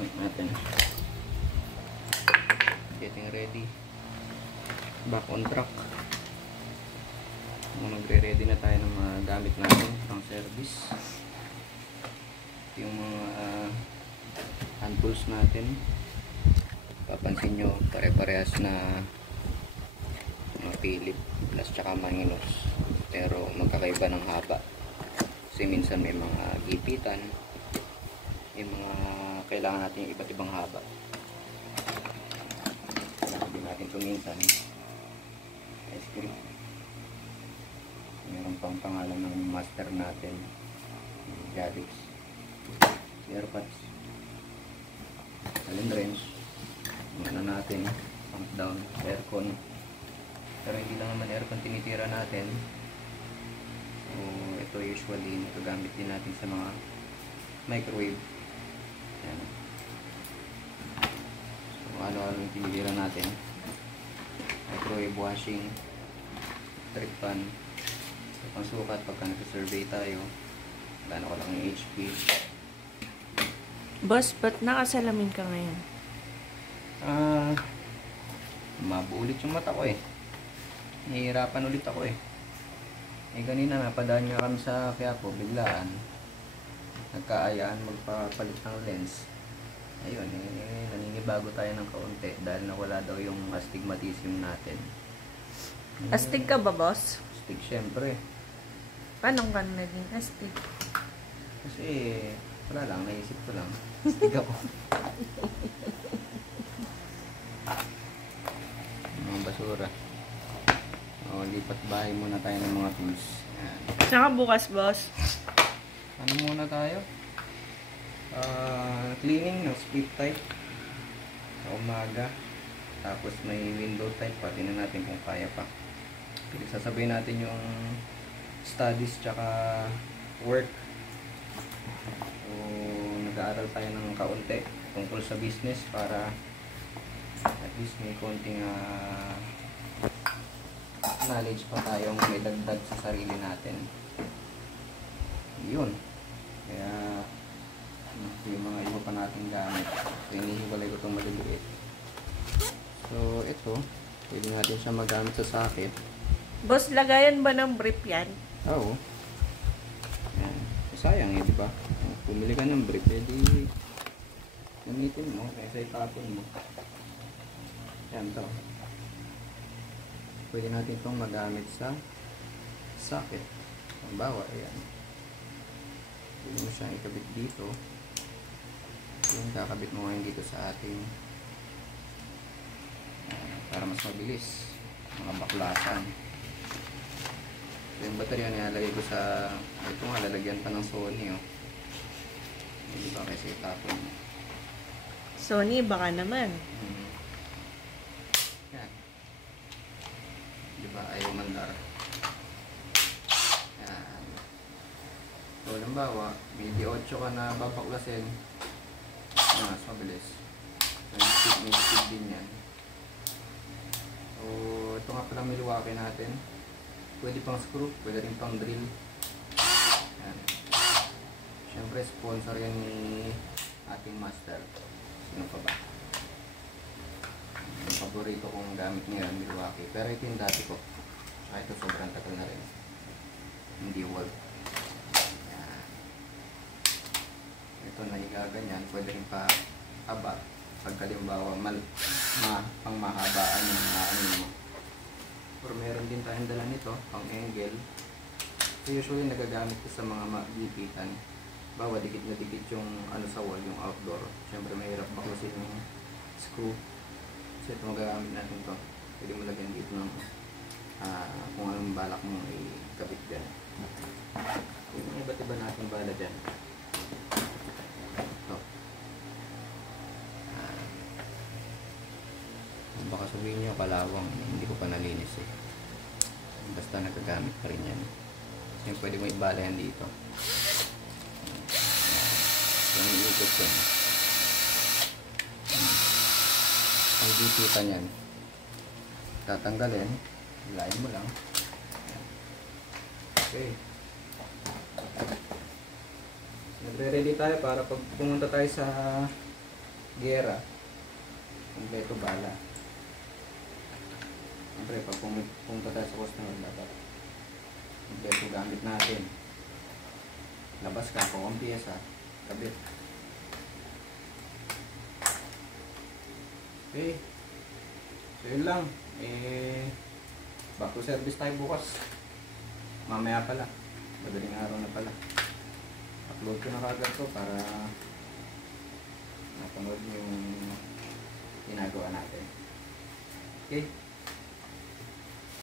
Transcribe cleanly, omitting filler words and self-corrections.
gamit natin. Getting ready. Back on track. Magre-ready na tayo ng mga gamit natin pang service. Yung mga hand tools natin. Papansin nyo, pare-parehas na mga Philip plus tsaka Manginos, pero magkakaiba ng haba kasi minsan may mga gipitan, may mga kailangan natin yung iba't ibang haba. Hindi natin ito minsan ice cream, meron pang pangalan ng master natin, Jadix, earpods, allen wrench, ano natin, pump down, aircon. Pero hindi lang naman aircon tinitira natin. So, ito usually nagagamit din natin sa mga microwave. Ayan. So, ano-ano yung tinitira natin. Microwave washing, electric pan. So, pangsukat pagka nag-survey tayo. Gano'n ko lang yung HP. Boss, ba't nakasalamin ka ngayon? Mabulit yung mata ko eh. Nahihirapan ulit ako eh. Ganina napadaan nga kami sa Quiapo, biglaan nagkaayaan magpapalit ng lens. Ayun naninibago tayo ng kaunti dahil nawala daw yung astigmatism natin. Astig ka ba, boss? Astig syempre. Paano ka naging astig? Kasi wala lang, naisip ko lang astig ako. Mga basura. O, lipat bahay muna tayo ng mga tools. Ayan. Saka bukas, boss. Ano muna tayo? Cleaning ng split type sa umaga. Tapos may window type pa. Tingnan natin kung kaya pa. Sasabihin natin yung studies tsaka work. So, nag-aaral tayo ng kaunti tungkol sa business para at least may konting knowledge pa tayong idagdag sa sarili natin. Yun. Kaya yung mga iba pa nating gamit. So, inihiwalay ko itong maliliit. So, ito. Pwede natin siya magamit sa socket. Boss, lagayan ba ng brief yan? Oo. Yan. Sayang eh, di ba? Pumili ka ng brief, pwede gamitin mo kaysa itapon mo. Yan to. Pwede natin itong magamit sa socket. Halimbawa, ayan. Pwede mo siyang ikabit dito. Yung kakabit mo ngayon dito sa ating para mas mabilis. Mga baklasan. So, yung baterya nilalagay ko sa ito nga, lalagyan pa ng Sony. Oh. Hindi ba kasi itapon mo? Sony, baka naman. Yan. Diba, ayaw mandar. Yan. So, halimbawa, may 18 ka na babaklasin. Mas mabilis. May speed din yan. So, ito nga pala Milwaukee natin. Pwede pang screw, pwede rin pang drill. Yan. Siyempre, sponsor yan ni ating master. Sino pa ba? Yung paborito kong gamit ngayon, Milwaukee. Pero ito yung dati ko. Saka ito sobrang tagal na rin. Hindi work. Yan. Ito na igaganyan. Pwede rin pa haba. Pagkalimbawa, pang mahabaan yung ano mo. Or meron din tayong dala nito, pang angle. So usually nagagamit ko sa mga magipitan. Bawa dikit na dikit yung ano sa wall, yung outdoor. Siyempre mahirap baklasin yung screw. So ito magagamit natin to. Pwede mo lagyan dito ng kung anong balak mo ikabit dyan. Yung iba't iba natin bala dyan. Ito. Baka sabihin nyo kalawang, hindi ko pa nalinis eh. Basta nagagamit pa rin yan. Yung pwede mo ibala yan dito. Yung iikot yan. Ang gipitan yan. Tatanggalin. Hilahin mo lang. Okay. Nagre-ready tayo para pag pumunta tayo sa gera, kompleto bala. Siyempre, pag pumunta tayo sa customer, dapat kompleto gamit natin. Labas ka, kung ang piyesa, kabit. Okay. So yun lang. Back to service tayo bukas. Mamaya pala. Madaling araw na pala. Upload ko na kagad to para napanood yung ginagawa natin. Okay.